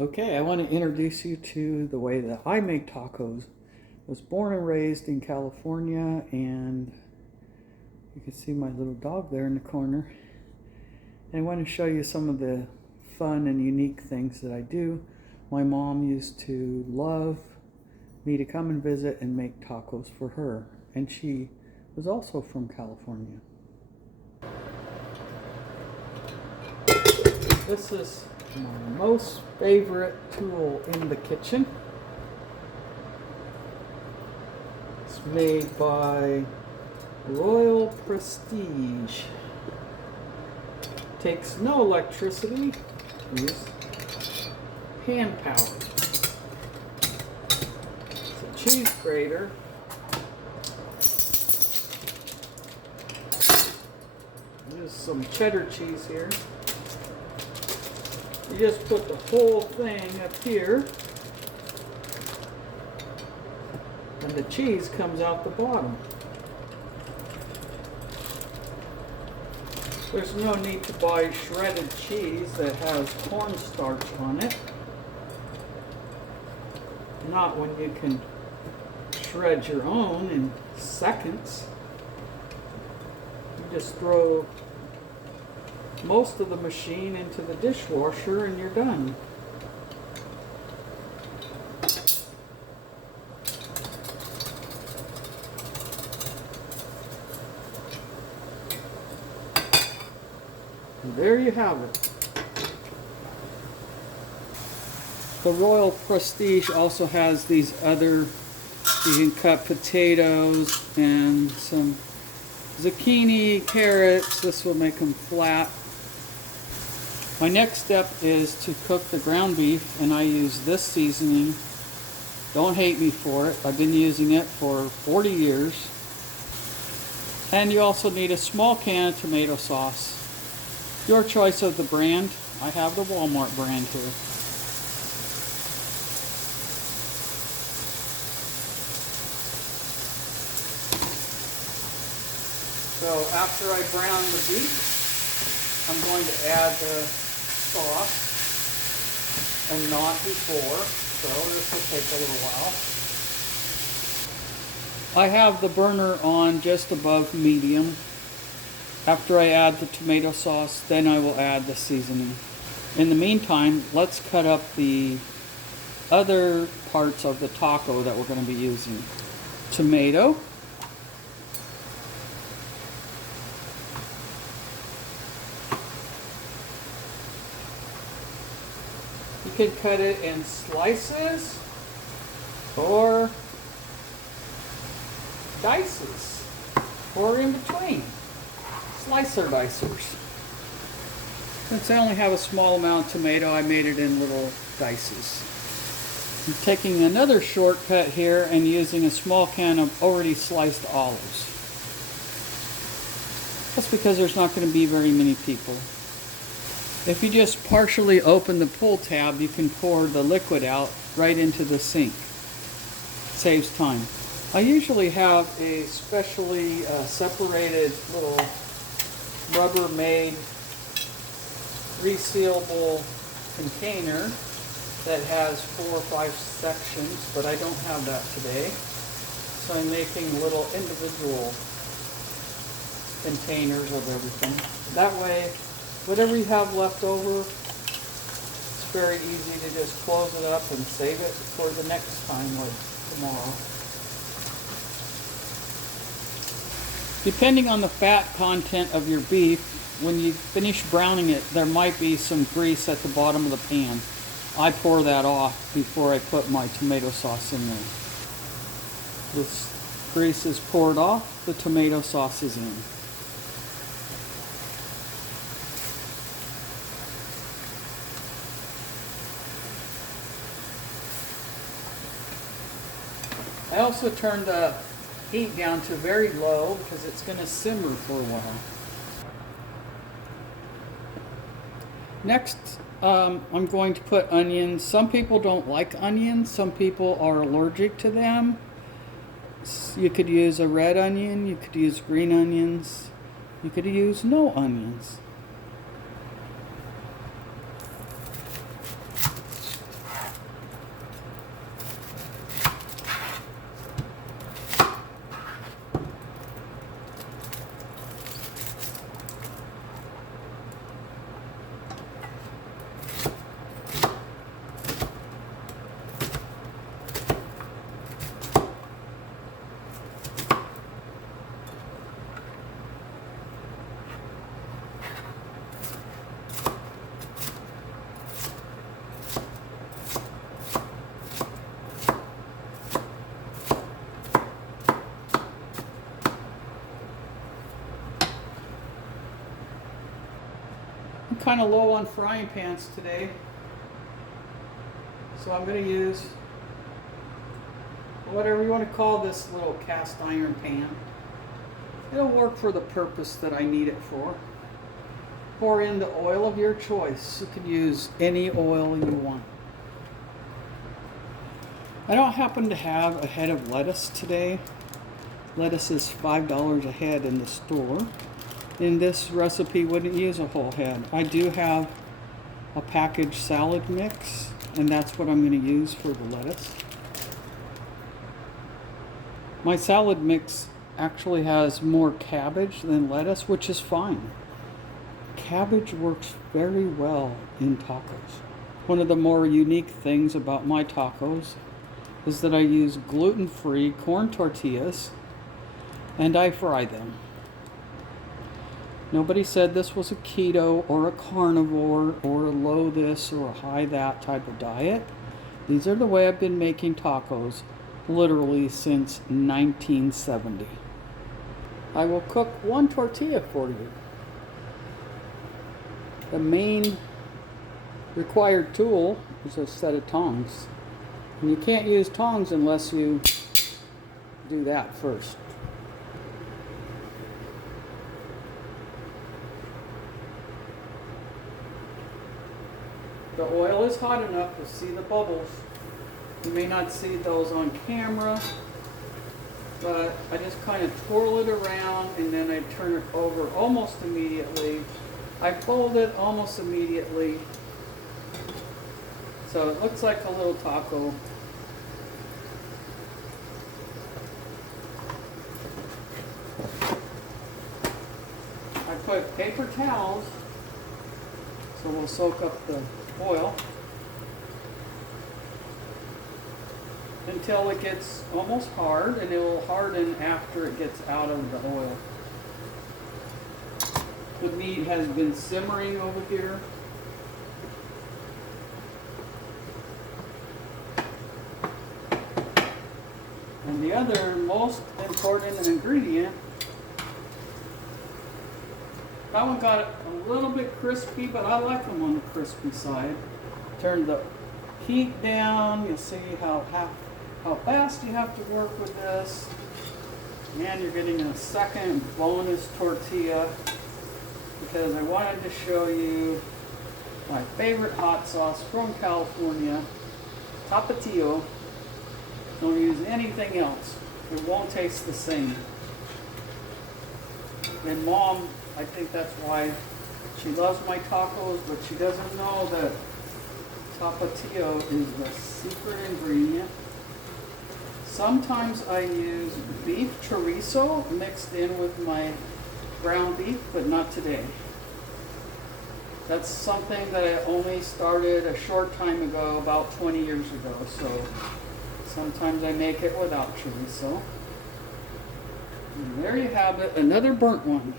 Okay, I want to introduce you to the way that I make tacos. I was born and raised in California, and you can see my little dog there in the corner. And I want to show you some of the fun and unique things that I do. My mom used to love me to come and visit and make tacos for her, and she was also from California. This is my most favorite tool in the kitchen. It's made by Royal Prestige. Takes no electricity, uses hand power. It's a cheese grater. There's some cheddar cheese here. You just put the whole thing up here, and the cheese comes out the bottom. There's no need to buy shredded cheese that has cornstarch on it. Not when you can shred your own in seconds. You just throw most of the machine into the dishwasher and you're done. And there you have it. The Royal Prestige also has these other, you can cut potatoes and some zucchini, carrots. This will make them flat. My next step is to cook the ground beef, and I use this seasoning. Don't hate me for it. I've been using it for 40 years. And you also need a small can of tomato sauce. Your choice of the brand. I have the Walmart brand here. So after I brown the beef, I'm going to add the sauce, and not before, so this will take a little while. I have the burner on just above medium. After I add the tomato sauce, then I will add the seasoning. In the meantime, let's cut up the other parts of the taco that we're going to be using. Tomato. You can cut it in slices or dices or in between. Slicer dicers. Since I only have a small amount of tomato, I made it in little dices. I'm taking another shortcut here and using a small can of already sliced olives. That's because there's not going to be very many people. If you just partially open the pull tab, you can pour the liquid out right into the sink. It saves time. I usually have a specially separated little Rubbermaid resealable container that has 4 or 5 sections, but I don't have that today. So I'm making little individual containers of everything. That way, whatever you have left over, it's very easy to just close it up and save it for the next time, like tomorrow. Depending on the fat content of your beef, when you finish browning it, there might be some grease at the bottom of the pan. I pour that off before I put my tomato sauce in there. This grease is poured off, the tomato sauce is in. I also turned the heat down to very low because it's going to simmer for a while. Next, I'm going to put onions. Some people don't like onions. Some people are allergic to them. You could use a red onion. You could use green onions. You could use no onions. kind of low on frying pans today, so I'm going to use whatever you want to call this little cast iron pan. It'll work for the purpose that I need it for. Pour in the oil of your choice. You can use any oil you want. I don't happen to have a head of lettuce today. Lettuce is $5 a head in the store. In this recipe, wouldn't use a whole head. I do have a packaged salad mix, and that's what I'm going to use for the lettuce. My salad mix actually has more cabbage than lettuce, which is fine. Cabbage works very well in tacos. One of the more unique things about my tacos is that I use gluten-free corn tortillas and I fry them. Nobody said this was a keto or a carnivore or a low this or a high that type of diet. These are the way I've been making tacos literally since 1970. I will cook one tortilla for you. The main required tool is a set of tongs. And you can't use tongs unless you do that first. The oil is hot enough to see the bubbles. You may not see those on camera, but I just kind of twirl it around and then I turn it over almost immediately. I fold it almost immediately. So it looks like a little taco. I put paper towels so we'll soak up the oil until it gets almost hard, and it will harden after it gets out of the oil. The meat has been simmering over here. And the other most important ingredient, that one got a little bit crispy, but I like them on the crispy side. Turn the heat down. You'll see how fast you have to work with this. And you're getting a second bonus tortilla because I wanted to show you my favorite hot sauce from California, Tapatio. Don't use anything else. It won't taste the same. And Mom, I think that's why she loves my tacos, but she doesn't know that Tapatio is the secret ingredient. Sometimes I use beef chorizo mixed in with my ground beef, but not today. That's something that I only started a short time ago, about 20 years ago, so sometimes I make it without chorizo. And there you have it, another burnt one.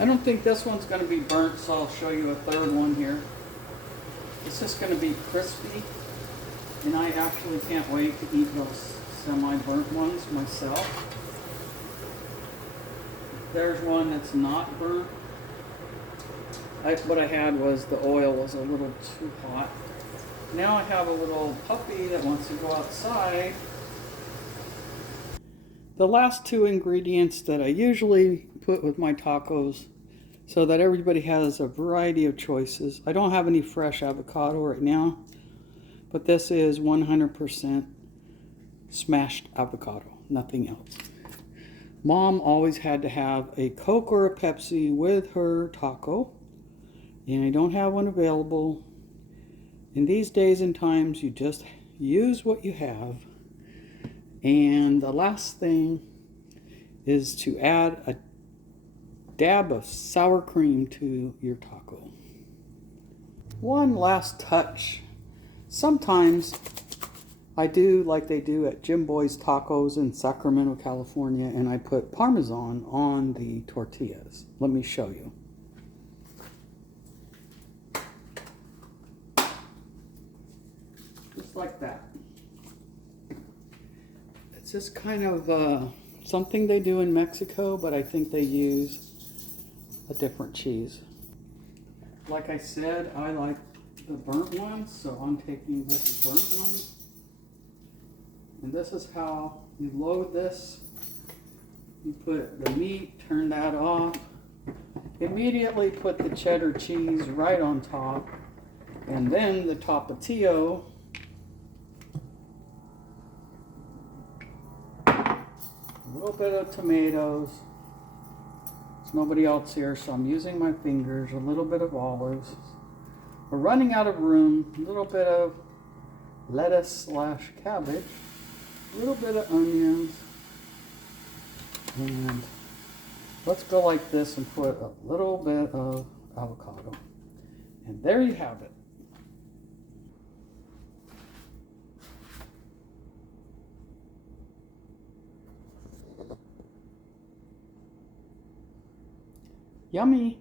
I don't think this one's going to be burnt, so I'll show you a third one here. It's just going to be crispy, and I actually can't wait to eat those semi-burnt ones myself. There's one that's not burnt. What I had was the oil was a little too hot. Now I have a little puppy that wants to go outside. The last two ingredients that I usually put with my tacos so that everybody has a variety of choices. I don't have any fresh avocado right now, but this is 100% smashed avocado, nothing else. Mom always had to have a Coke or a Pepsi with her taco, and I don't have one available. In these days and times, you just use what you have. And the last thing is to add a dab of sour cream to your taco. One last touch. Sometimes I do like they do at Jim Boy's Tacos in Sacramento, California, and I put Parmesan on the tortillas. Let me show you. Just like that. It's just kind of something they do in Mexico, but I think they use a different cheese. Like I said, I like the burnt ones, so I'm taking this burnt one. And this is how you load this. You put the meat, turn that off. Immediately put the cheddar cheese right on top. And then the Tapatio. A little bit of tomatoes. There's nobody else here, so I'm using my fingers. A little bit of olives. We're running out of room. A little bit of lettuce / cabbage. A little bit of onions. And let's go like this and put a little bit of avocado. And there you have it. Yummy.